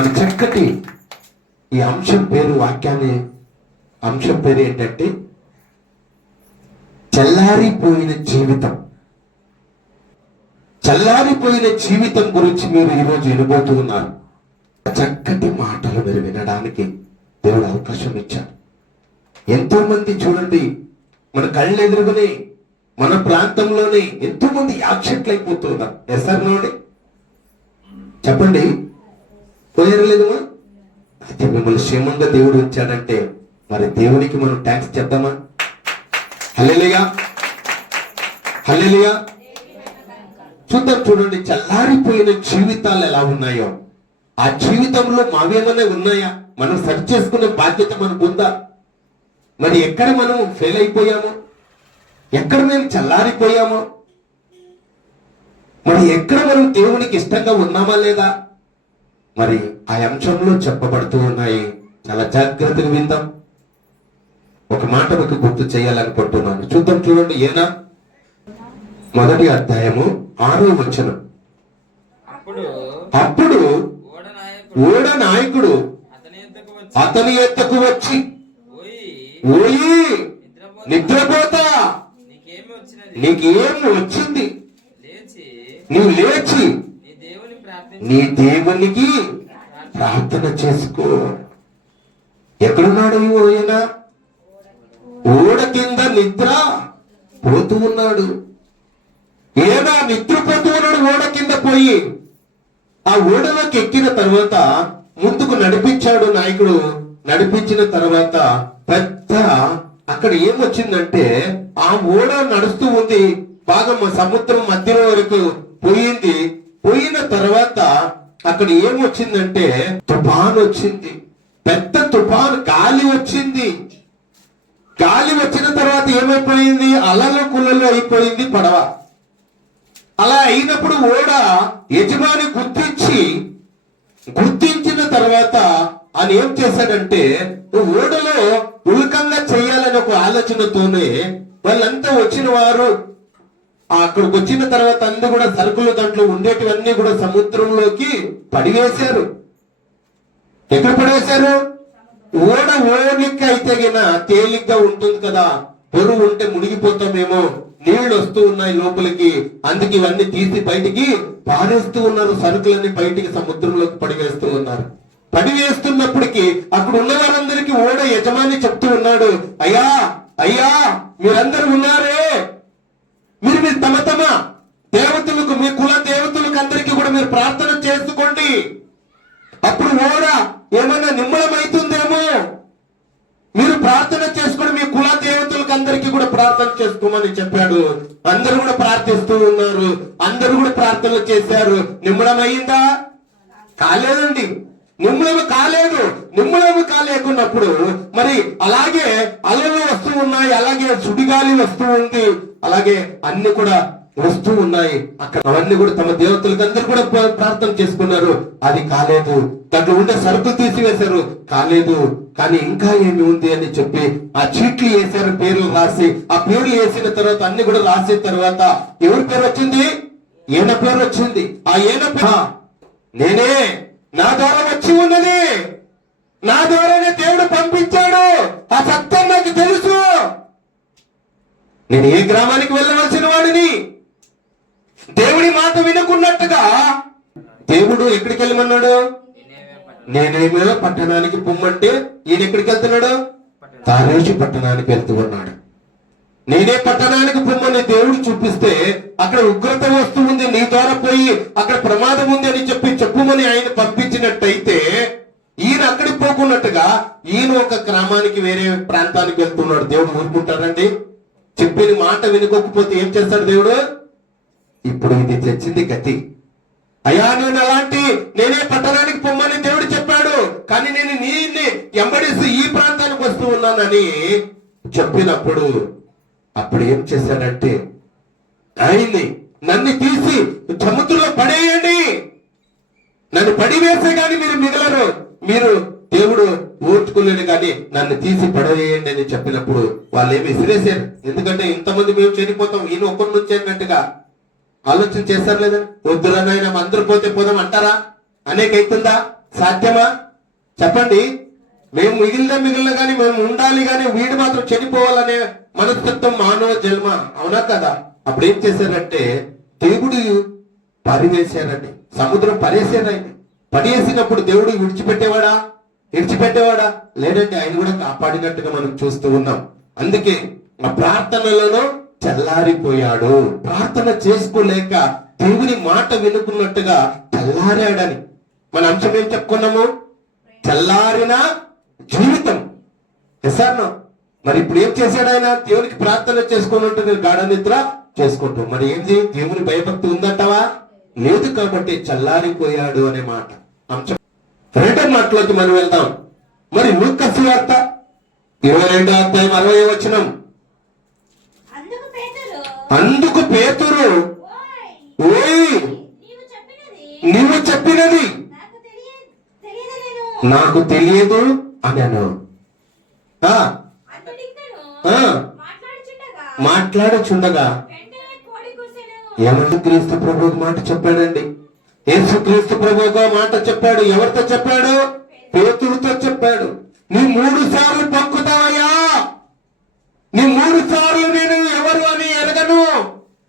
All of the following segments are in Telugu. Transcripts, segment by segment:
మన చక్కటి ఈ అంశం పేరు వాక్యాన్ని అంశం పేరు ఏంటంటే చల్లారిపోయిన జీవితం. చల్లారిపోయిన జీవితం గురించి మీరు ఈరోజు వినబోతున్నారు చక్కటి మాటలు మీరు వినడానికి దేవుడు అవకాశం ఇచ్చారు ఎంతో మంది చూడండి మన కళ్ళు ఎదురుగునే మన ప్రాంతంలోనే ఎంతో మంది యాక్సెంట్లు అయిపోతున్నారు ఎస్ఆర్ చెప్పండి. పోయారు లేదమ్మా అయితే మిమ్మల్ని క్షేమంగా దేవుడు ఉంచాడంటే మరి దేవునికి మనం ట్యాంక్స్ చెప్దామా? హల్లెలుగా హల్లెలుగా చూద్దాం చూడండి చల్లారిపోయిన జీవితాలు ఎలా ఉన్నాయో. ఆ జీవితంలో మావేమైనా ఉన్నాయా? మనం సరి చేసుకునే బాధ్యత మనకు ఉందా? మరి ఎక్కడ మనం ఫెయిల్ అయిపోయామో? ఎక్కడ మేము చల్లారిపోయామో? మరి ఎక్కడ మనం దేవునికి ఇష్టంగా ఉన్నామా లేదా? మరి ఆ అంశంలో చెప్పబడుతూ ఉన్నాయి. చాలా జాగ్రత్తగా విందాం. ఒక మాట మీకు గుర్తు చేయాలనుకుంటున్నాను. చూద్దాం చూడండి ఏనా? మొదటి అధ్యాయము ఆరో వచనం. అప్పుడు ఓడ నాయకుడు అతని ఎద్దకు వచ్చి ఓయి నిద్రపో నిద్రపోతా. నీకేం వచ్చింది? లేచి నీవు లేచి నీ దేవునికి ప్రార్థన చేసుకో. ఎక్కడున్నాడు ఈ ఆయన ఓడ కింద నిద్ర పోతూ ఉన్నాడు. ఏదా నిద్రపోతూ ఉన్నాడు ఓడ కింద పోయి. ఆ ఓడలోకి ఎక్కిన తర్వాత ముందుకు నడిపించాడు నాయకుడు. నడిపించిన తర్వాత పెద్ద అక్కడ ఏమొచ్చిందంటే ఆ ఓడ నడుస్తూ ఉంది. బాగా సముద్రం మధ్యలో వరకు పోయింది. పోయిన తర్వాత అక్కడ ఏమొచ్చిందంటే తుఫాన్ వచ్చింది. పెద్ద తుఫాన్ గాలి వచ్చింది. గాలి వచ్చిన తర్వాత ఏమైపోయింది? అలలు కులలు అయిపోయింది పడవ. అలా అయినప్పుడు ఓడ యజమాని గుర్తించి గుర్తించిన తర్వాత ఆయన ఏం చేశాడంటే ఓడలో ఉల్కంగా చేయాలని ఒక ఆలోచనతోనే వాళ్ళంతా వచ్చిన వారు అక్కడికి వచ్చిన తర్వాత అందరూ కూడా సరుకులు దాంట్లో ఉండేటివన్నీ కూడా సముద్రంలోకి పడివేశారు. ఎక్కడ పడేశారు? ఓడ ఓడికి అయితే గిన తేలిగ్గా ఉంటుంది కదా బరువు ఉంటే మునిగిపోతామేమో నీళ్ళు వస్తూ ఉన్నాయి లోపలికి అందుకే ఇవన్నీ తీసి బయటికి పారేస్తూ ఉన్నారు సరుకులన్నీ బయటికి సముద్రంలోకి పడివేస్తూ ఉన్నారు. పడివేస్తున్నప్పటికీ అక్కడ ఉన్న వారందరికీ ఓడ యజమాని చెప్తూ ఉన్నాడు అయ్యా అయ్యా మీరందరూ ఉన్నారే మీరు మీ తమ తమ దేవతలకు మీ కుల దేవతలకు అందరికీ కూడా మీరు ప్రార్థన చేసుకోండి. అప్పుడు ఓడ ఏమన్నా నిమ్మలమైతుందేమో? మీరు ప్రార్థన చేసుకుని మీ కుల దేవతలకు అందరికీ కూడా ప్రార్థన చేసుకోమని చెప్పాడు. అందరూ కూడా ప్రార్థిస్తూ ఉన్నారు. అందరూ కూడా ప్రార్థనలు చేశారు. నిమ్మడం అయిందా కాలేదండి. నిమ్మలము కాలేదు నిమ్మలము కాలేకున్నప్పుడు మరి అలాగే అలలు వస్తూ ఉన్నాయి అలాగే సుడిగాలి వస్తూ ఉంది అలాగే అన్ని కూడా వస్తూ ఉన్నాయి. అక్కడ అవన్నీ కూడా తమ దేవతలకు అందరూ కూడా ప్రార్థన చేసుకున్నారు. అది కాలేదు. దాంట్లో ఉండే సరుకులు తీసివేశారు. కాలేదు. కానీ ఇంకా ఏమి ఉంది అని చెప్పి ఆ చీట్లు వేశారు పేర్లు రాసి ఆ పేర్లు వేసిన తర్వాత అన్ని కూడా రాసిన తర్వాత ఎవరి పేరు వచ్చింది? ఏన పేరు వచ్చింది. ఆ ఏన నేనే. నా ద్వారా వచ్చి ఉన్నది. నా ద్వారానే దేవుడు పంపించాడు. ఆ సత్యం నాకు తెలుసు. నేను ఏ గ్రామానికి వెళ్ళవలసిన వాడిని? దేవుడి మాట వినుకున్నట్టుగా దేవుడు ఎక్కడికి వెళ్ళమన్నాడు? నేనేమో పట్టణానికి పొమ్మంటే ఈయన ఎక్కడికి వెళ్తున్నాడు? తారేషు పట్టణానికి వెళ్తూ ఉన్నాడు. నేనే పట్టణానికి పొమ్మని దేవుడు చూపిస్తే అక్కడ ఉగ్రత వస్తూ ఉంది నీ ద్వారా పోయి అక్కడ ప్రమాదం ఉంది అని చెప్పి చెప్పుమని ఆయన పంపించినట్టయితే ఈయన అక్కడికి పోకున్నట్టుగా ఈయన ఒక గ్రామానికి వేరే ప్రాంతానికి వెళ్తున్నాడు. దేవుడు ఊరుకుంటాడండి. చెప్పిన మాట వినుకోకపోతే ఏం చేస్తాడు దేవుడు? ఇప్పుడు ఇది చచ్చింది గతి. అయ్యా నేను అలాంటి నేనే పట్టణానికి పొమ్మని దేవుడు చెప్పాడు. కానీ నేను నీ ఎంబడిసి ఈ ప్రాంతానికి వస్తూ ఉన్నానని చెప్పినప్పుడు అప్పుడు ఏం చేశాడంటే ఆయన్ని నన్ను తీసి సముద్రంలో పడేయండి. నన్ను పడివేసే కానీ మీరు మిగలరు. మీరు దేవుడు ఓర్చుకోలేడు కానీ నన్ను తీసి పడవేయండి అని చెప్పినప్పుడు వాళ్ళు ఏమి విసిరేశారు. ఎందుకంటే ఇంతమంది మేము చనిపోతాం. ఈయన ఒక్కడి నుంచి అన్నట్టుగా ఆలోచన చేస్తారు లేదా? వద్దురా నాయన అందరూ పోతే పోదాం అంటారా? అనేక అవుతుందా సాధ్యమా? చెప్పండి. మేము మిగిలిన మిగిలిన కానీ మేము ఉండాలి కానీ వీడు మాత్రం చనిపోవాలనే మనస్తత్వం మానవ జన్మ. అవునా కదా? అప్పుడు ఏం చేశారంటే దేవుడు పరివేశారండి సముద్రం పరేసారండి పడేసినప్పుడు దేవుడు విడిచిపెట్టేవాడా? విడిచిపెట్టేవాడా? లేదండి ఆయన కూడా కాపాడినట్టుగా మనం చూస్తూ ఉన్నాం. అందుకే ఆ ప్రార్థనలలో చల్లారిపోయాడు. ప్రార్థన చేసుకోలేక దేవుని మాట వినుకున్నట్టుగా చల్లారాడని. మన అంశం ఏం చెప్పుకున్నాము? చల్లారిన జీవితం. Yes or no? మరి ఇప్పుడు ఏం చేశాడు ఆయన? దేవునికి ప్రార్థన చేసుకున్నట్టు గాఢ నిద్ర చేసుకుంటూ. మరి ఏంది దేవుని భయభక్తి ఉందంటావా? లేదు కాబట్టి చల్లారిపోయాడు అనే మాట. అంశం. రెండో మాటలోకి మనం వెళ్దాం. మరి లూకస్ వార్త ఇరవై రెండో అధ్యాయం అరవై వచనం. అందుకు పేతురు. అందుకు పేతురు ఓయ్ ఓయ్ నీవు చెప్పినది. నాకు తెలియదు. అన్నాను. ఆ, అతడింకను ఆ. మాట్లాడుచుండగా. ఏమంటే క్రీస్తు ప్రభు మాట చెప్పాడండి. యేసు క్రీస్తు ప్రభు ఒక మాట చెప్పాడు. ఎవరితో చెప్పాడు? పేతుడితో చెప్పాడు. నీ మూడు సార్లు పక్కుతావయ్యా నీ మూడు సార్లు నేను ఎవరు అని ఎరగను.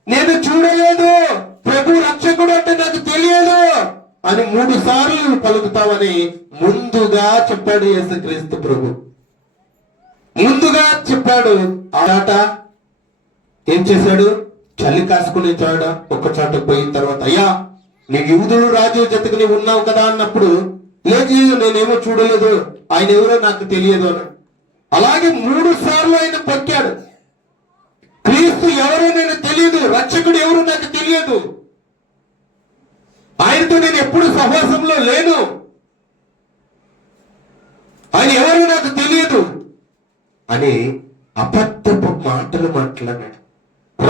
నేను చూడలేదు. ప్రభు రక్షకుడు అంటే నాకు తెలియదు. అని మూడు సార్లు పలుకుతామని ముందుగా చెప్పాడు యేసు క్రీస్తు ప్రభు. ముందుగా చెప్పాడు ఆట ఏం చేశాడు? చలి కాసుకునే చాడ ఒక్క చాటకు పోయిన తర్వాత అయ్యా నీకు యూదుడు రాజు జతకు నీవు ఉన్నావు కదా అన్నప్పుడు లేదు లేదు నేనేమో చూడలేదు. ఆయన ఎవరో నాకు తెలియదు అని. అలాగే మూడు సార్లు ఆయన పక్కాడు. క్రీస్తు ఎవరో నేను తెలియదు. రక్షకుడు ఎవరు నాకు తెలియదు. ఆయనతో నేను ఎప్పుడు సహవాసంలో లేను. ఆయన ఎవరు నాకు తెలియదు. అని అబద్ధపు మాటలు మాట్లాడాడు.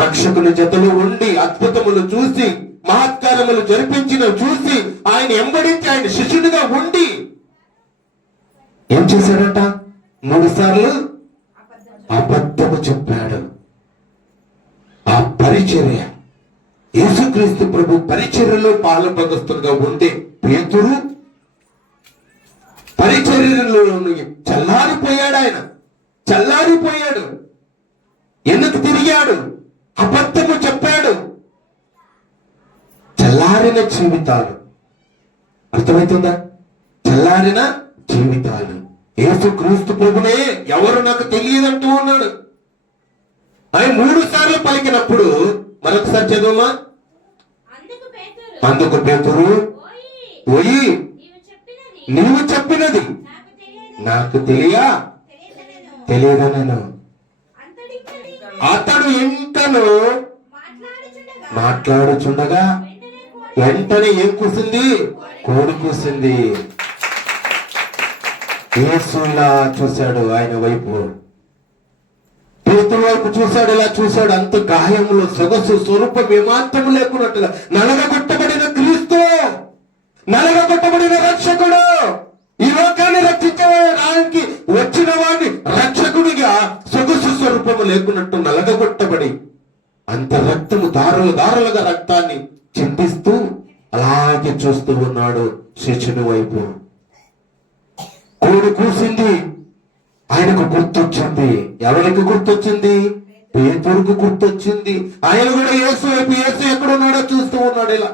రక్షకుల జతలో ఉండి అద్భుతములు చూసి మహత్కారములు జరిపించిన చూసి ఆయన ఎంబడించి ఆయన శిష్యుడిగా ఉండి ఏం చేశాడట? మూడు సార్లు అబద్ధము చెప్పాడు. ఆ పరిచర్య యేసుక్రీస్తు ప్రభు పరిచర్యలో పాలభగస్తులుగా ఉండే పేతురు పరిచర్యలో చల్లారిపోయాడు ఆయన. చల్లారిపోయాడు. ఎందుకు తిరిగాడు. అబద్ధము చెప్పాడు. చల్లారిన జీవితాలు. అర్థమవుతుందా? చల్లారిన జీవితాలు. యేసు క్రీస్తు ప్రభునే ఎవరు నాకు తెలియదంటూ ఉన్నాడు. ఆయన మూడు సార్లు పలికినప్పుడు మరొకసారి చదువుమా? అందుకు పేతురు. అందుకు పేతురు? ఓయ్ ఓయి నీవు చెప్పినది. నాకు తెలియా? తెలియదనను. అతడు ఇంకను మాట్లాడుచుండగా వెంటనే ఏం కూసింది? కోడి కూసింది. యేసు ఇలా చూశాడు ఆయన వైపు. పేతురు వైపు చూశాడు ఇలా చూశాడు. అంత గాయములు సొగసు స్వరూపం ఏమాత్రం లేకున్నట్టుగా నలగొట్టబడిన క్రీస్తు నలగొట్టబడిన రక్షకుడు. ఈ లోకాన్ని రక్షించడానికి వచ్చిన వాడిని రక్షకుడిగా సొగసు స్వరూపము లేకున్నట్టు నలగొట్టబడి అంత రక్తము దారులు దారులుగా రక్తాన్ని చింతిస్తూ అలాగే చూస్తూ ఉన్నాడు శిష్యుని వైపు. కోడి కూసింది. ఆయనకు గుర్తొచ్చింది. ఎవరికి గుర్తొచ్చింది? పేతురుకు గుర్తొచ్చింది. ఆయన కూడా యేసు వైపు యేసు ఎక్కడున్నాడో చూస్తూ ఉన్నాడు ఇలా.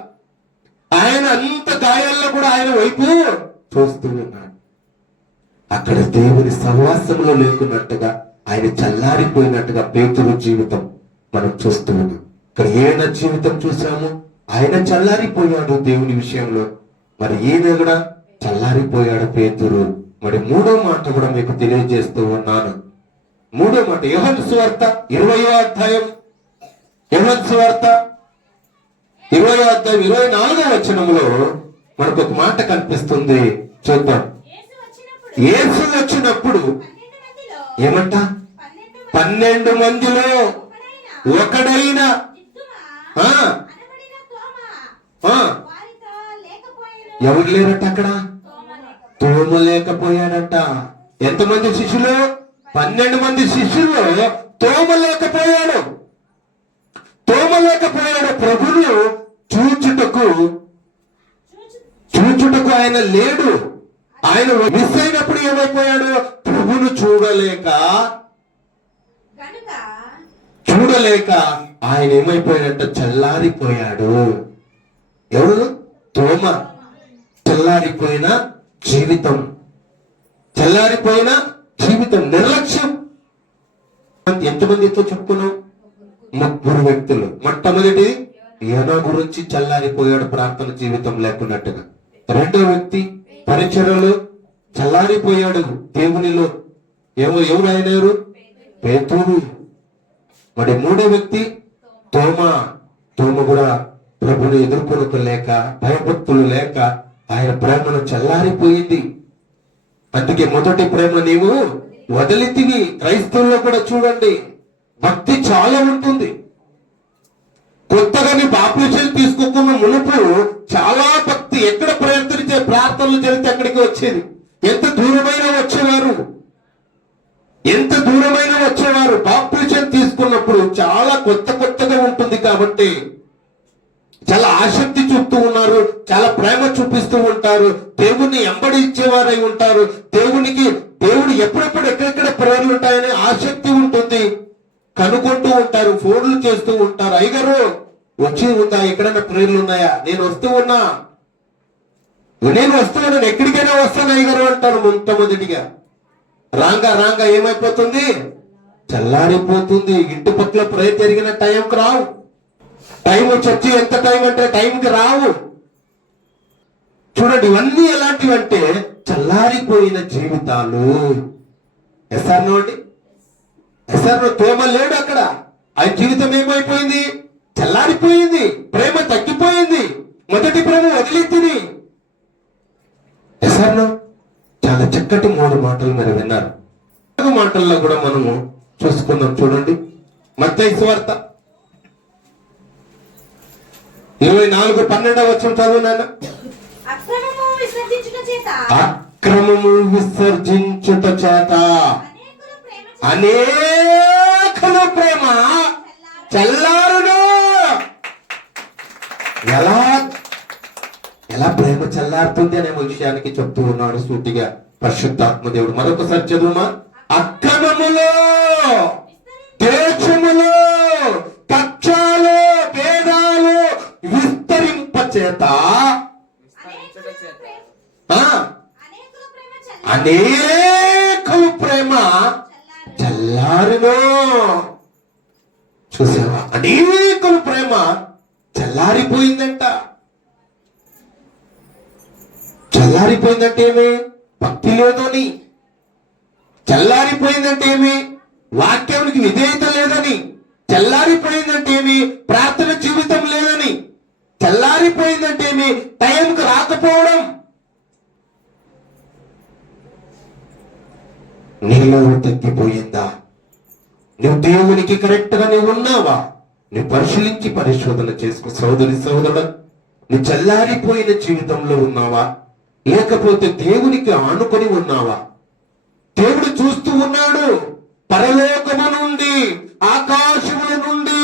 ఆయన అంత గాయాల్లో కూడా ఆయన వైపు చూస్తూ ఉన్నాడు. అక్కడ దేవుని సహవాసంలో లేకున్నట్టుగా ఆయన చల్లారిపోయినట్టుగా పేతురు జీవితం మనం చూస్తూ ఉన్నాం. ఇక్కడ ఈయన జీవితం చూసాము ఆయన చల్లారిపోయాడు దేవుని విషయంలో. మరి ఈయన కూడా చల్లారిపోయాడు పేతురు. మరి మూడో మాట కూడా మీకు తెలియజేస్తూ ఉన్నాను. మూడో మాట యోహన్ సువార్త ఇరవయో అధ్యాయం. యోహన్ సువార్త ఇరవై అధ్యాయం ఇరవై నాలుగో వచనంలో మనకు ఒక మాట కనిపిస్తుంది. చూద్దాం. ఏసు వచ్చినప్పుడు వచ్చినప్పుడు ఏమంట? పన్నెండు మందిలో ఒకడైన ఆ, ఆ, ఎవరు లేరట అక్కడ? తోమ లేక తోమ లేకపోయాడట. ఎంతమంది శిష్యులు? పన్నెండు మంది శిష్యులు తోమ లేకపోయాడు. తోమ లేకపోయాడు ప్రభును చూచుటకు. చూచు చూచుటకు ఆయన లేడు. ఆయన మిస్ అయినప్పుడు ఏమైపోయాడు? ప్రభును చూడలేక. చూడలేక ఆయన ఏమైపోయాడంట? చల్లారిపోయాడు. ఎవరు? తోమ. చల్లారిపోయిన జీవితం చల్లారిపోయిన జీవితం నిర్లక్ష్యం. ఎంతమందితో చెప్పుకున్నాం? ముగ్గురు వ్యక్తులు. మొట్టమొదటి ఏనా గురించి చల్లారిపోయాడు ప్రార్థన జీవితం లేకున్నట్టుగా. రెండో వ్యక్తి పరిచయలు చల్లారిపోయాడు దేవునిలో. ఏమో ఎవరు ఆయన ఎవరు మరి మూడో వ్యక్తి తోమ. తోమ కూడా ప్రభుని ఎదుర్కొనక లేక భయభక్తులు లేక ఆయన ప్రేమను చల్లారిపోయింది. అందుకే మొదటి ప్రేమ నీవు వదిలితివి. క్రైస్తవుల్లో కూడా చూడండి భక్తి చాలా ఉంటుంది. కొత్తగా నీ బాప్టిజం తీసుకోకుండా మునుపు చాలా భక్తి ఎక్కడ ప్రయత్నించే ప్రార్థనలు జరిగితే అక్కడికి వచ్చేది. ఎంత దూరమైన వచ్చేవారు. ఎంత దూరమైన వచ్చేవారు. బాప్టిజం తీసుకున్నప్పుడు చాలా కొత్త కొత్తగా ఉంటుంది కాబట్టి చాలా ఆసక్తి చూపుతూ ఉన్నారు చాలా ప్రేమ చూపిస్తూ ఉంటారు దేవుణ్ణి ఎంబడి ఇచ్చేవారై ఉంటారు దేవునికి దేవుడు ఎప్పుడెప్పుడు ఎక్కడెక్కడ ప్రేరణలు ఉంటాయని ఆసక్తి ఉంటుంది. కనుక్కుంటూ ఉంటారు ఫోన్లు చేస్తూ ఉంటారు. అయ్యగారు వచ్చి ఉందా? ఎక్కడైనా ప్రేర్లు ఉన్నాయా? నేను వస్తూ ఉన్నా. నేను వస్తూ ఉన్నాను ఎక్కడికైనా వస్తాను అయ్యగారు అంటారు మొట్టమొదటిగా. రాంగా రాంగా ఏమైపోతుంది? చల్లారిపోతుంది. ఇంటి పక్కల ప్రేర్ జరిగిన టైంకి రావు. టైం వచ్చి ఎంత టైం అంటే టైంకి రావు. చూడండి ఇవన్నీ ఎలాంటివి అంటే చల్లారిపోయిన జీవితాలు. ఎస్ఆర్ అండి? ఎస్ఆర్ తేమ లేడు అక్కడ. ఆయన జీవితం ఏమైపోయింది? చల్లారిపోయింది. ప్రేమ తగ్గిపోయింది. మొదటి ప్రేమ వదిలింది ఎస్ఆర్ చాలా చక్కటి మూడు మాటలు మీరు విన్నారు. మాటల్లో కూడా మనము చూసుకుందాం చూడండి. మత్స్య సువార్త. ఇరవై నాలుగు పన్నెండవ వచ్చిన చదువు నాన్న. అక్రమము విసర్జించుట చేత. అనేకులు ప్రేమ చల్లారును. ఎలా? ఎలా ప్రేమ చల్లారుతుంది అనే విషయానికి చెప్తూ ఉన్నాడు సూటిగా పరిశుద్ధాత్మ దేవుడు. మరొకసారి చదువుమా? అక్రమములో దేశములో చేత అనేకలు ప్రేమ చల్లారును. చూసావా? అనేకలు ప్రేమ చల్లారిపోయిందంట. చల్లారిపోయిందంటే ఏమి భక్తి లేదని. చల్లారిపోయిందంటే ఏమి వాక్యానికి విధేయత లేదని. చల్లారిపోయిందంటే ఏమి ప్రార్థన జీవితం లేదని. చల్లారిపోయిందంటే మీ టైంకి రాకపోవడం. నీలో తగ్గిపోయిందా నువ్వు దేవునికి కరెక్ట్ గానే నువ్వు ఉన్నావా? నువ్వు పరిశీలించి పరిశోధన చేసుకో సోదరి సోదరుడు. నువ్వు చల్లారిపోయిన జీవితంలో ఉన్నావా? లేకపోతే దేవునికి ఆనుకొని ఉన్నావా? దేవుడు చూస్తూ ఉన్నాడు పరలోకము నుండి ఆకాశముల నుండి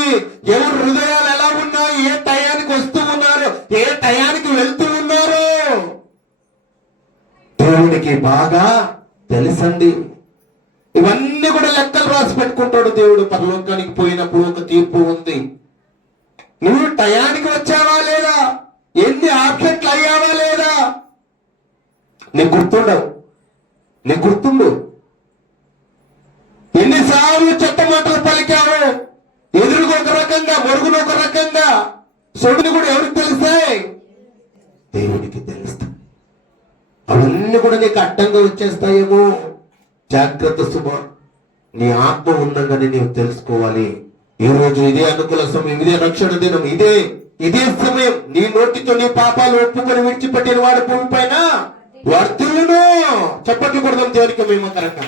ఎవరు హృదయాలు ఎలా ఉన్నాయి ఏ ఏ టయానికి వెళ్తూ ఉన్నారు దేవుడికి బాగా తెలుసండి. ఇవన్నీ కూడా లెక్కలు రాసి పెట్టుకుంటాడు దేవుడు. పరలోకానికి పోయినప్పుడు ఒక తీర్పు ఉంది. నువ్వు టయానికి వచ్చావా లేదా? ఎన్ని ఆబ్సెంట్లు అయ్యావా లేదా? నీకు గుర్తుండవు. నీకు గుర్తుండు. ఎన్నిసార్లు చెత్త మాటలు పలికావు? ఎదురుగా ఒక రకంగా మరుగును ఒక రకంగా. సొడుని కూడా ఎవరికి తెలుస్తాయి? దేవునికి తెలుస్తాయి. అవన్నీ కూడా నీకు అడ్డంగా వచ్చేస్తాయేమో. జాగ్రత్త శుభ నీ ఆత్మ ఉందంగానే నీవు తెలుసుకోవాలి. ఈ రోజు ఇదే అనుకూల సమయం ఇదే రక్షణ దినం ఇదే ఇదే సమయం. నీ నోటితో నీ పాపాలు ఒప్పుకొని విడిచిపెట్టిన వాడు భూమి పైన వర్తులను చెప్పట్లు కొడదాం దేవునికి మేము కరెక్ట్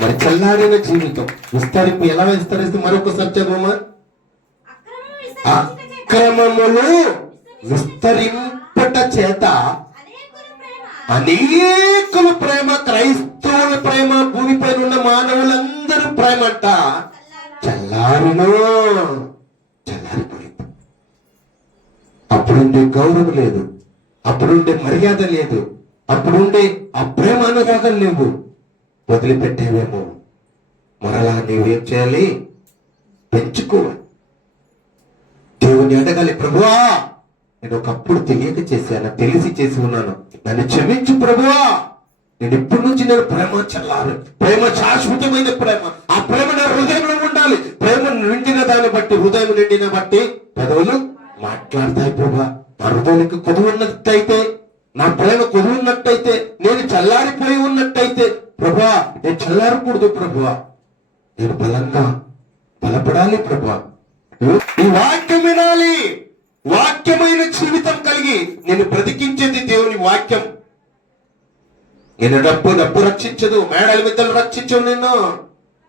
మరి చల్లారిన జీవితం విస్తరింపు ఎలా విస్తరిస్తే మరొకసారి చదవమా? అక్రమము చేత విస్తరింపట చేత అనేకులు ప్రేమ అనేకుల ప్రేమ క్రైస్తవుల ప్రేమ భూమిపైన ఉన్న మానవులందరూ ప్రేమ అంట. చల్లారును చల్లారిపోయింది. అప్పుడుండే గౌరవం లేదు అప్పుడుండే మర్యాద లేదు అప్పుడుండే ఆ ప్రేమ అనురాగం లేవు. వదిలిపెట్టేవేమో మరలా నీవేం చేయాలి? పెంచుకోవాలి. దేవుని అడగాలి ప్రభువా నేను ఒకప్పుడు తెలియక చేశాను తెలిసి చేసి ఉన్నాను. నన్ను క్షమించు ప్రభువా. నేను ఇప్పటి నుంచి నేను ప్రేమ చల్లాలి ప్రేమ శాశ్వతమైన ప్రేమ. ఆ ప్రేమ నా హృదయంలో ఉండాలి. ప్రేమ నిండిన దాన్ని బట్టి హృదయం నిండిన బట్టి పెదవులు మాట్లాడతాయి ప్రభా. నా హృదయానికి కొదువు ఉన్నట్టయితే నా ప్రేమ కొదువు ఉన్నట్టయితే నేను చల్లారిపోయి ఉన్నట్టయితే ప్రభా నేను చల్లారకూడదు ప్రభా. నేను బలంగా బలపడాలి ప్రభా. ఈ వాక్యం వినాలి. వాక్యమైన జీవితం కలిగి నేను బ్రతికించేది దేవుని వాక్యం. నేను డబ్బు డబ్బు రక్షించదు మేడల మిద్దలు రక్షించవు నిన్ను.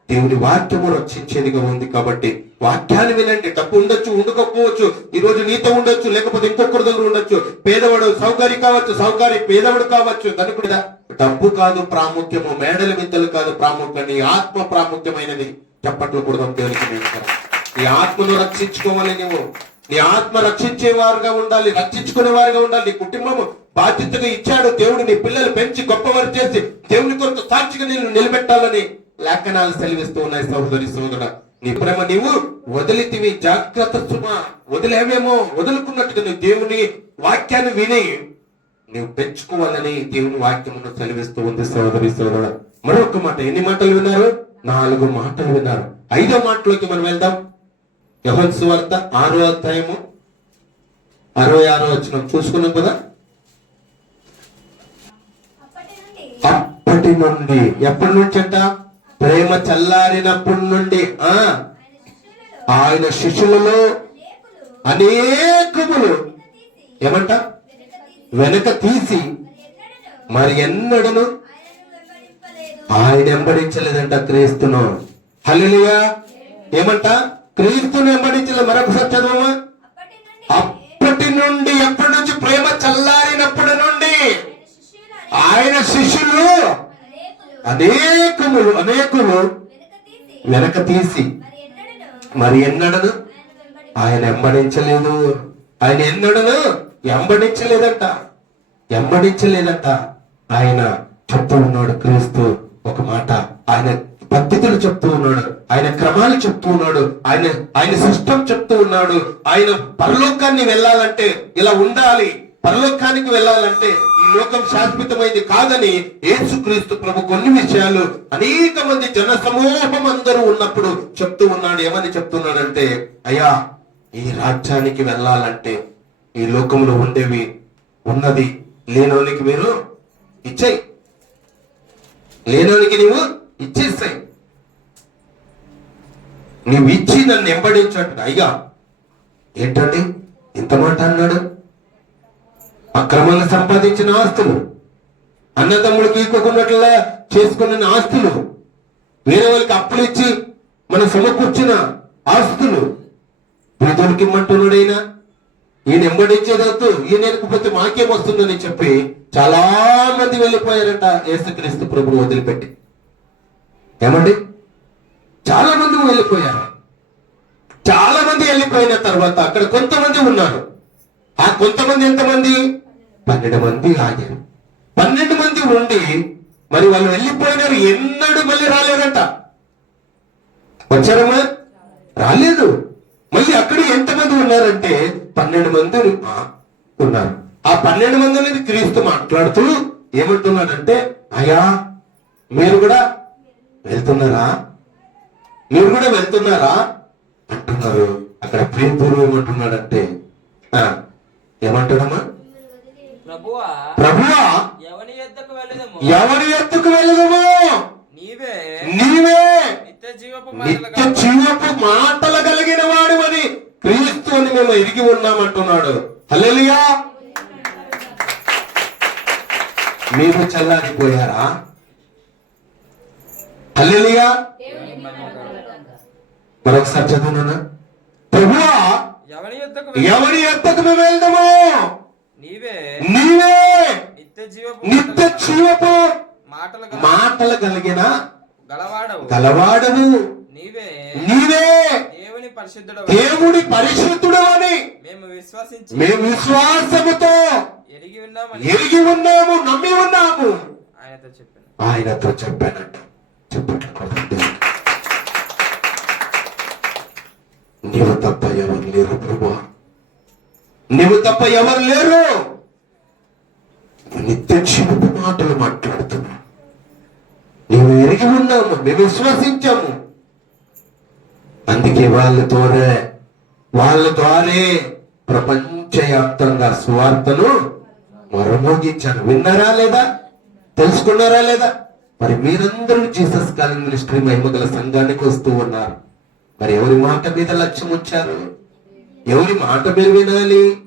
దేవుని వాక్యము రక్షించేదిగా ఉంది కాబట్టి వాక్యాన్ని వినండి. డబ్బు ఉండొచ్చు ఉండకపోవచ్చు. ఈ రోజు నీతో ఉండొచ్చు లేకపోతే ఇంకొకరి దగ్గర ఉండొచ్చు. పేదవాడు సౌకర్యం కావచ్చు సౌకర్యం పేదవాడు కావచ్చు. ధనికుడు డబ్బు కాదు ప్రాముఖ్యము మేడల మిద్దలు కాదు ప్రాముఖ్యం. ఆత్మ ప్రాముఖ్యమైనది. చెప్పట్లు కూడా దేవునికి నేను నీ ఆత్మను రక్షించుకోవాలి నువ్వు నీ ఆత్మ రక్షించేవారుగా ఉండాలి రక్షించుకునే వారుగా ఉండాలి. నీ కుటుంబం బాధ్యతగా ఇచ్చాడు దేవుడు. నీ పిల్లలు పెంచి గొప్పవారు చేసి దేవుని కొరకు సాక్షిగా నేను నిలబెట్టాలని లేఖనాలు సెలవిస్తూ ఉన్నాయి సహోదరి సోదర. నీ ప్రేమ నీవు వదిలితివి. జాగ్రత్త సుమా. వదిలేవేమో వదులుకున్నట్టుగా నువ్వు దేవుని వాక్యాన్ని విని నీవు పెంచుకోవాలని దేవుని వాక్యమును సెలవిస్తూ ఉంది సోదరి సోదర. మరొక మాట. ఎన్ని మాటలు విన్నారు? నాలుగు మాటలు విన్నారు. ఐదో మాటలోకి మనం వెళ్దాం. యహోన్ సువార్త ఆరో అధ్యాయము అరవై ఆరో వచ్చిన చూసుకున్నాం కదా? అప్పటి నుండి ఎప్పటి నుంచి అంట ప్రేమ చల్లారినప్పటి నుండి. ఆ? ఆయన శిష్యులలో అనేకములు. ఏమంట? వెనుక తీసి మరి ఎన్నడూ మరి ఎన్నడను? ఆయన వెంబడించలేదంట క్రీస్తును. హల్లెలూయా. ఏమంట? క్రీస్తును వెంబడించలేదు మరొకసారి చదవమా? అప్పటి నుండి అప్పటి నుండి ఎప్పటి నుంచి ప్రేమ చల్లారినప్పటి నుండి ఆయన శిష్యులు అనేకములు అనేకులు వెనుక తీసి మరి ఎన్నడూ మరి ఎన్నడను? ఆయన వెంబడి ఆయన ఎంబడించలేదు ఆయన ఎన్నడను? ఎంబడించలేదంట ఎంబడించలేదంట ఆయన చెప్తూ ఉన్నాడు క్రీస్తు. ఒక మాట ఆయన పద్ధతులు చెప్తూ ఉన్నాడు. ఆయన క్రమాలు చెప్తూ ఉన్నాడు. ఆయన ఆయన సిస్టమ్ చెప్తూ ఉన్నాడు. ఆయన పరలోకాన్ని వెళ్ళాలంటే ఇలా ఉండాలి. పరలోకానికి వెళ్ళాలంటే ఈ లోకం శాశ్వతమైంది కాదని యేసుక్రీస్తు ప్రభు కొన్ని విషయాలు అనేక మంది జన సమూహం అందరూ ఉన్నప్పుడు చెప్తూ ఉన్నాడు. ఏమని చెప్తున్నాడంటే అయ్యా ఈ రాజ్యానికి వెళ్ళాలంటే ఈ లోకంలో ఉండేవి ఉన్నది. లేనోనికి మీరు ఇచ్చేయి. లేనోనికి నీవు ఇచ్చేస్తాయి. నువ్వు ఇచ్చి నన్ను ఎంబడించట్టు అయ్యా ఏంటండి ఇంత మాట అన్నాడు? అక్రమంగా సంపాదించిన ఆస్తులు అన్నదమ్ముడికి ఈకోకున్నట్లా చేసుకున్న ఆస్తులు వేరే వాళ్ళకి అప్పులు ఇచ్చి మనం సమకూర్చిన ఆస్తులు పేదోళ్ళకి ఇమ్మంటున్నాడైనా? ఈయన ఎంబడించేదొద్దు ఈయన ఎనకపోతే మాకేం వస్తుందని చెప్పి చాలా మంది వెళ్ళిపోయారట ఏసుక్రీస్తు ప్రభువు వదిలిపెట్టి. ఏమండి? చాలా మంది వెళ్ళిపోయారు. చాలా మంది వెళ్ళిపోయిన తర్వాత అక్కడ కొంతమంది ఉన్నారు. ఆ కొంతమంది ఎంతమంది? పన్నెండు మంది ఆగారు. పన్నెండు మంది ఉండి మరి వాళ్ళు వెళ్ళిపోయినారు. ఎన్నడూ మళ్ళీ రాలేదంట. వచ్చారమ్మా రాలేదు. మళ్ళీ అక్కడ ఎంతమంది ఉన్నారంటే పన్నెండు మంది ఉన్నారు. ఆ పన్నెండు మంది అనేది క్రీస్తు మాట్లాడుతూ ఏమంటున్నాడంటే అయ్యా మీరు కూడా వెళ్తున్నారా? మీరు కూడా వెళ్తున్నారా? అంటున్నారు. అక్కడ ప్రియపూర్వం ఏమంటున్నాడంటే ఆ, ఏమంటాడమ్మా? ప్రభువా ప్రభువా ఎవని యొద్దకు వెళ్ళదము? ఎవరి ఎత్తుకు వెళ్ళదము? నీవే నీవే నిత్య జీవపు నిత్య మాటలు జీవపు మాటలు కలిగిన వాడు అని క్రీస్తు అని మేము ఎరిగి ఉన్నామంటున్నాడు. హల్లెలూయా. మీరు చల్లారిపోయారా? హల్లెలూయా మరొకసారి చదువునా ప్రభువా ఎవరి ఎత్తకు మేము వెళ్దాము? నీవే. నీవే. నిత్య జీవపు మాటలు కలిగిన గలవాడవు. నీవే. నీవే. దేవుని దేవుని పరిశుద్ధుడు దేవుడి పరిశుద్ధుడు అని మేము విశ్వసించి మేము విశ్వాసముతో ఎరిగి ఉన్నామని ఎరిగి ఉన్నాము నమ్మి ఉన్నాము. ఆయనతో చెప్పాను. ఆయనతో చెప్పానంట. నీవు తప్ప ఎవరు లేరు ప్రభు. నీవు తప్ప ఎవరు లేరు. నిత్య జీవిత మాటలు మాట్లాడుతున్నా. నీవు ఎరిగి ఉన్నాము మేము విశ్వసించాము. అందుకే వాళ్ళ ద్వారా వాళ్ళ ద్వారే ప్రపంచవ్యాప్తంగా సువార్తను మరమోగించాను. విన్నారా లేదా? తెలుసుకున్నారా లేదా? మరి మీరందరూ జీసస్ కాలింగ్ మినిస్ట్రీ మహిమగల సంఘానికి వస్తూ ఉన్నారు. మరి ఎవరి మాట మీద లక్ష్యం ఉంచారు? ఎవరి మాట మీరు వినాలి?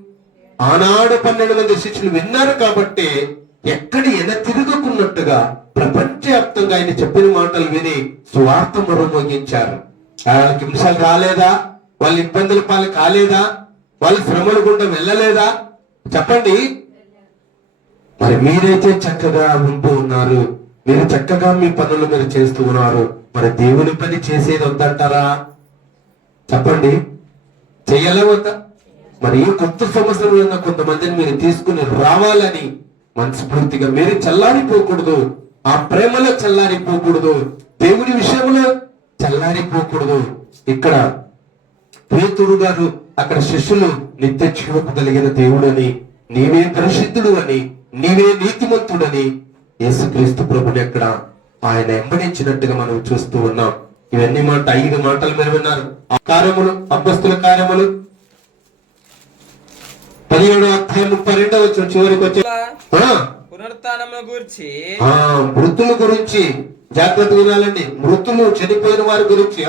ఆనాడు పన్నెండు మంది శిష్యులు విన్నారు కాబట్టి ఎక్కడి ఎన తిరుగుకున్నట్టుగా ప్రపంచవ్యాప్తంగా ఆయన చెప్పిన మాటలు విని స్వార్థ మరమోగించారు. వాళ్ళకి హింసలు రాలేదా? వాళ్ళ ఇబ్బందుల పాలు కాలేదా? వాళ్ళ శ్రమల గుండా వెళ్ళలేదా? చెప్పండి. మరి మీరైతే చక్కగా ఉంటూ ఉన్నారు. మీరు చక్కగా మీ పనులు మీరు చేస్తూ ఉన్నారు. మరి దేవుని పని చేసేది వద్దంటారా? చెప్పండి. చెయ్యాలా వద్దా మరి ఈ కొత్త సంవత్సరంలో కొంతమందిని మీరు తీసుకుని రావాలని మనస్ఫూర్తిగా మీరు చల్లారిపోకూడదు. ఆ ప్రేమలో చల్లారిపోకూడదు. దేవుని విషయంలో చల్లారిపోకూడదు. ఇక్కడ పేతుడు గారు అక్కడ శిష్యులు నిత్య జీవపు కలిగిన దేవుడని నీవే పరిశుద్ధుడు అని నీవే నీతిమంతుడని యేసుక్రీస్తు ప్రభుని అక్కడ ఆయన ఎంబడించినట్టుగా మనం చూస్తూ ఉన్నాం. ఇవన్నీ మాట ఐదు మాటలు మీరు విన్నారు. ఆ కార్యములు అబ్బస్తుల కార్యములు. పదిహేడు అధ్యాయం ముప్పై రెండో వచ్చిన చివరికి వచ్చి పునరుత్నమును గూర్చి. మృతుల గురించి జాగ్రత్త వినాలండి. మృతులు చనిపోయిన వారి గురించి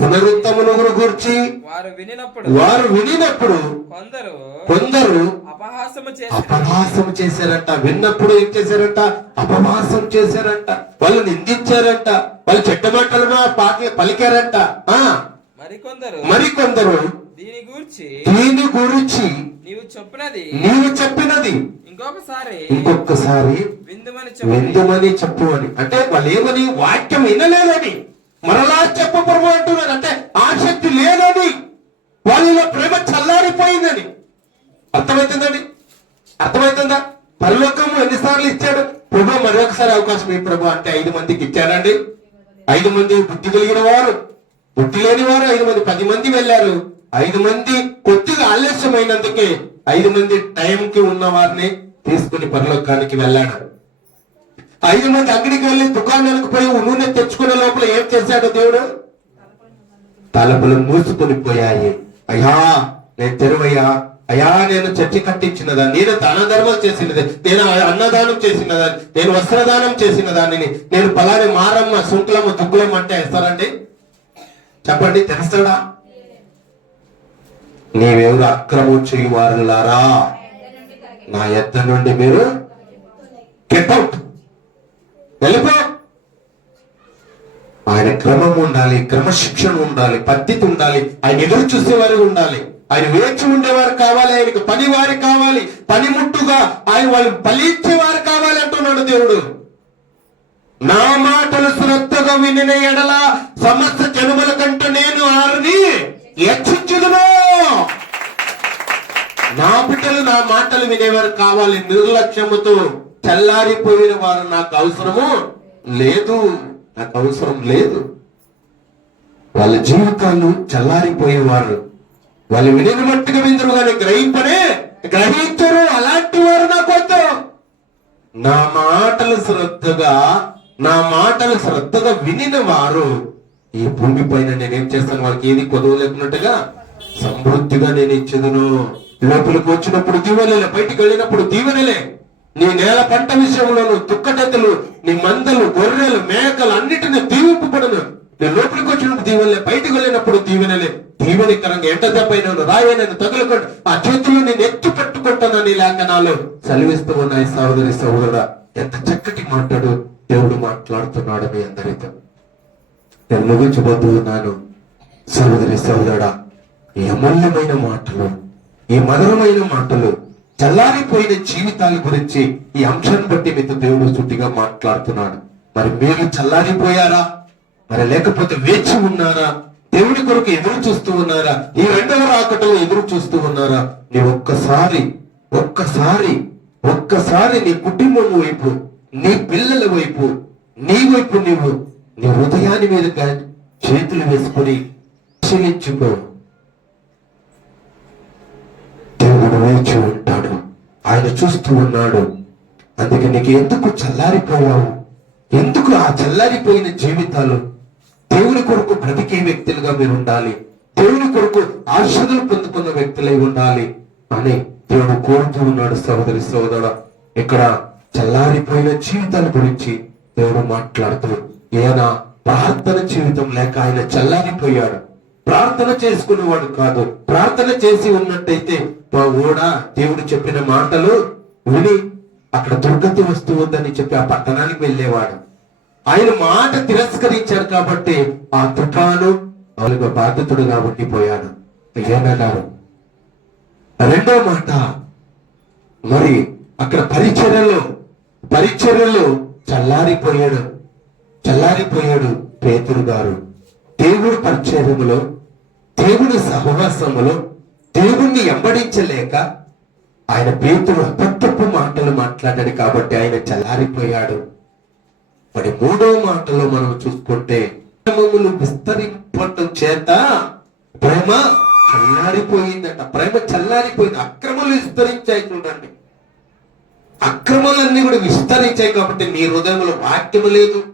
పునరుత్తమును గురించి వారు వినినప్పుడు వారు వినినప్పుడు కొందరు కొందరు అపహాసము అపహాసం చేశారంట. విన్నప్పుడు ఏం చేశారంట? అపహాసం చేశారంట. వాళ్ళు నిందించారంట. వాళ్ళు చెడ్డ మాటలు పాకి పలికారంట. ఆ మరికొందరు. మరికొందరు. దీని గూర్చి దీని గురించి నీవు చెప్పినది. నీవు చెప్పినది. ఇంకొకసారి ఇంకొకసారి విందుమని చెప్పి. విందుమని చెప్పు అని. అంటే వాళ్ళు ఏమని వాక్యం వినలేదని. మరలా చెప్పు ప్రభు అంటున్నారు. అంటే ఆసక్తి లేదని. వాళ్ళలో ప్రేమ చల్లారిపోయిందని. అర్థమవుతుందండి? అర్థమవుతుందా? పరలోకము ఎన్నిసార్లు ఇచ్చాడు? ప్రభు మరొకసారి అవకాశం ఈ ప్రభు. అంటే ఐదు మందికి ఇచ్చారండి. ఐదు మంది బుద్ధి కలిగిన వారు బుద్ధి లేని వారు ఐదు మంది పది మంది వెళ్ళారు. ఐదు మంది కొద్దిగా ఆలస్యమైనందుకే ఐదు మంది టైంకి ఉన్న వారిని తీసుకుని పరలోకానికి వెళ్ళాడు. ఐదు మంది అక్కడికి వెళ్ళి దుకాణాలకు పోయి నూనె తెచ్చుకునే లోపల ఏం చేశాడు దేవుడు? తలుపులు మూసుకొని పోయాయి. అయ్యా నేను తెరువయ్యా అయ్యా నేను చర్చి దాన్ని నేను దాన ధర్మం చేసినది నేను అన్నదానం చేసినదాన్ని నేను వస్త్రదానం చేసిన దానిని నేను పలాని మారమ్మ శుంకులమ్మ దుక్కులమ్మ అంటే వేస్తారండి చెప్పండి తెలుస్తాడా? నీవెవరు అక్రమం చేయు వారులారా నా ఎద్ద నుండి మీరు గెట్ వెళ్ళిపో. ఆయన క్రమం ఉండాలి క్రమశిక్షణ ఉండాలి పద్ధతి ఉండాలి ఆయన ఎదురు చూసేవారు ఉండాలి. ఆయన వేచి ఉండేవారు కావాలి ఆయనకు పని వారు కావాలి పనిముట్టుగా ఆయన వాళ్ళు ఫలించేవారు కావాలి అంటున్నాడు దేవుడు. నా మాటలు శ్రద్ధగా వినిన ఎడల సమస్త జనుమల కంటే నేను వారిని హెచ్చించుదును. నా బిడ్డలు నా మాటలు వినేవారు కావాలి నిర్లక్ష్యముతో చల్లారిపోయిన వారు నాకు అవసరము లేదు నాకు అవసరం లేదు. వాళ్ళ జీవితాలు చల్లారిపోయేవారు. వాళ్ళు వినిన మట్టుగా విందరు కానీ గ్రహింపనే గ్రహించరు. అలాంటి వారు నాకు వద్దు. నా మాటలు శ్రద్ధగా నా మాటలు శ్రద్ధగా వినిన వారు ఈ భూమి పైన నేనేం చేస్తాను? వాళ్ళకి ఏది కొదవ లేకున్నట్టుగా సమృద్ధిగా నేను ఇచ్చేదను లోపలికి వచ్చినప్పుడు దీవెనలే బయటికి వెళ్ళినప్పుడు దీవెనలే. నీ నేల పంట విషయంలోను దుక్కటెత్తలు నీ మందలు గొర్రెలు మేకలు అన్నిటిని దీవింపబడను. నేను లోపలికి వచ్చినప్పుడు దీవెనలే బయటకు వెళ్ళినప్పుడు దీవెనలే. దీవెనికరంగా ఎంట దెబ్బైన రాయనని తగులుకొని ఆ చేతుల్లో నేను ఎత్తి పట్టుకుంటానని లేఖనాలు సెలవిస్తూ ఉన్నాయి సహోదరి సహోదరుడా. ఎంత చక్కటి మాట్లాడు దేవుడు మాట్లాడుతున్నాడు మీ అందరితో. నేను ముగించబోతూ ఉన్నాను సహోదరి సహోదరుడా. ఈ అమూల్యమైన మాటలు ఈ మధురమైన మాటలు చల్లారిపోయిన జీవితాల గురించి ఈ అంశాన్ని బట్టి మీతో దేవుడు సుట్టిగా మాట్లాడుతున్నాడు. మరి మీరు చల్లారిపోయారా? మరి లేకపోతే వేచి ఉన్నారా? దేవుడి కొరకు ఎదురు చూస్తూ ఉన్నారా? ఈ రెండవ రాకటం ఎదురు చూస్తూ ఉన్నారా? నీ ఒక్కసారి ఒక్కసారి ఒక్కసారి నీ కుటుంబం వైపు నీ పిల్లల వైపు నీ వైపు నీవు నీ హృదయాన్ని మీద చేతులు వేసుకుని పరిశీలించుకో దేవుడు వేచి ఉంటాడు. ఆయన చూస్తూ ఉన్నాడు. అందుకే నీకు ఎందుకు చల్లారిపోయావు? ఎందుకు ఆ చల్లారిపోయిన జీవితాలు దేవుని కొరకు బ్రతికే వ్యక్తులుగా మీరు ఉండాలి. దేవుని కొరకు ఆశలు పొందుకున్న వ్యక్తులై ఉండాలి. అని దేవుడు కోరుతూ ఉన్నాడు సహోదరి సోదర ఇక్కడ చల్లారిపోయిన జీవితాల గురించి దేవుడు మాట్లాడుతూ ఈయన ప్రార్థన జీవితం లేక ఆయన చల్లారిపోయాడు. ప్రార్థన చేసుకునేవాడు కాదు. ప్రార్థన చేసి ఉన్నట్టయితే మా ఓడ దేవుడు చెప్పిన మాటలు విని అక్కడ దుర్గతి వస్తూ ఉందని చెప్పి ఆ పట్టణానికి వెళ్ళేవాడు. ఆయన మాట తిరస్కరించాడు కాబట్టి ఆ తుఫాను వాళ్ళకు బాధితుడుగా ఉండిపోయాడు. ఏమన్నారు? రెండో మాట మరి అక్కడ పరిచర్యలో పరిచర్యలో చల్లారిపోయాడు. చల్లారిపోయాడు పేతురు గారు. దేవుడు పరిచర్యములో దేవుడి సహవాసములో దేవుణ్ణి ఎంబడించలేక ఆయన పేతుడు అబద్ధపు మాటలు మాట్లాడాడు కాబట్టి ఆయన చల్లారిపోయాడు. మూడో మాటలో మనం చూసుకుంటే ప్రేమములు విస్తరింపటం చేత ప్రేమ చల్లారిపోయిందట. ప్రేమ చల్లారిపోయింది. అక్రమలు విస్తరించాయి చూడండి. అక్రమాలన్నీ కూడా విస్తరించాయి కాబట్టి నీ హృదయంలో వాక్యము లేదు.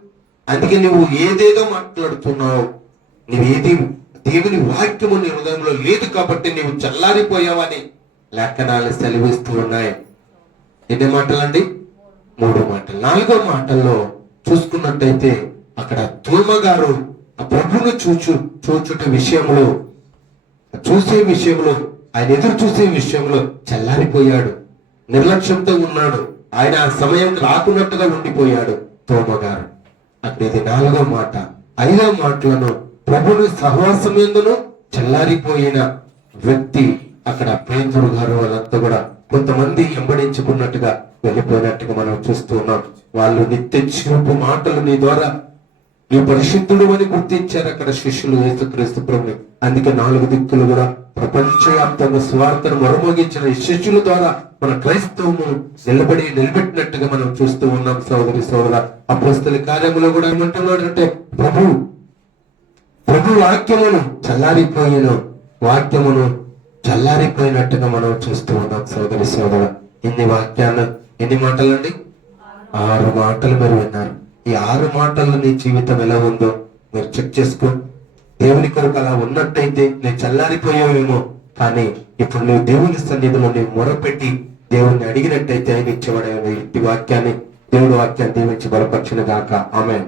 అందుకే నువ్వు ఏదేదో మాట్లాడుతున్నావు. నువ్వేది దేవుని వాక్యము నీ హృదయంలో లేదు కాబట్టి నీవు చల్లారిపోయావని లేఖనాలు సెలవిస్తూ ఉన్నాయి. ఎన్ని మాటలండి? మూడు మాటలు. నాలుగో మాటల్లో చూసుకున్నట్టయితే అక్కడ తూమగారు ఆ ప్రభును చూచు చూచుట విషయంలో చూసే విషయంలో ఆయన ఎదురు చూసే విషయంలో చల్లారిపోయాడు. నిర్లక్ష్యంతో ఉన్నాడు. ఆయన ఆ సమయం రాకున్నట్టుగా ఉండిపోయాడు తోమగారు అంటే ఇది నాలుగో మాట. ఐదో మాటలను ప్రభుని సహవాసం ఎందును చల్లారిపోయిన వ్యక్తి అక్కడ పేదరు గారు వాళ్ళంతా కూడా కొంతమంది వెంబడించుకున్నట్టుగా వెళ్ళిపోయినట్టుగా మనం చూస్తూ ఉన్నాం. వాళ్ళు నిత్య చూపు మాటలు నీ ద్వారా నీ పరిశుద్ధుడు అని గుర్తించారు అక్కడ శిష్యులు యేసుక్రీస్తు ప్రభు అందుకే నాలుగు దిక్కులు కూడా ప్రపంచవ్యాప్తంగా స్వార్థను మరమోగించిన ఈ శిష్యుల ద్వారా మన క్రైస్తవము నిలబడి నిలబెట్టినట్టుగా మనం చూస్తూ ఉన్నాం సోదరి సోదర అపోస్తల కార్యములో కూడా ఏమంటున్నాడు అంటే ప్రభు ప్రభు వాక్యమును చల్లారిపోయిన వాక్యమును చల్లారిపోయినట్టుగా మనం చూస్తూ ఉన్నాం సోదరి సోదర ఇన్ని వాక్యాలు ఎన్ని మాటలండి? ఆరు మాటలు మీరు విన్నారు. ఈ ఆరు మాటల్లో నీ జీవితం ఎలా ఉందో మీరు చెక్ చేసుకో దేవుని కొరకు అలా ఉన్నట్టయితే నేను చల్లారిపోయావేమో. కానీ ఇప్పుడు నువ్వు దేవుని సన్నిధిలో నీవు మొరపెట్టి దేవుణ్ణి అడిగినట్టయితే ఆయన ఇచ్చేవాడు ఇట్టి వాక్యాన్ని. దేవుడు వాక్యాన్ని దీవించి బలపరిచిన దాకా ఆమె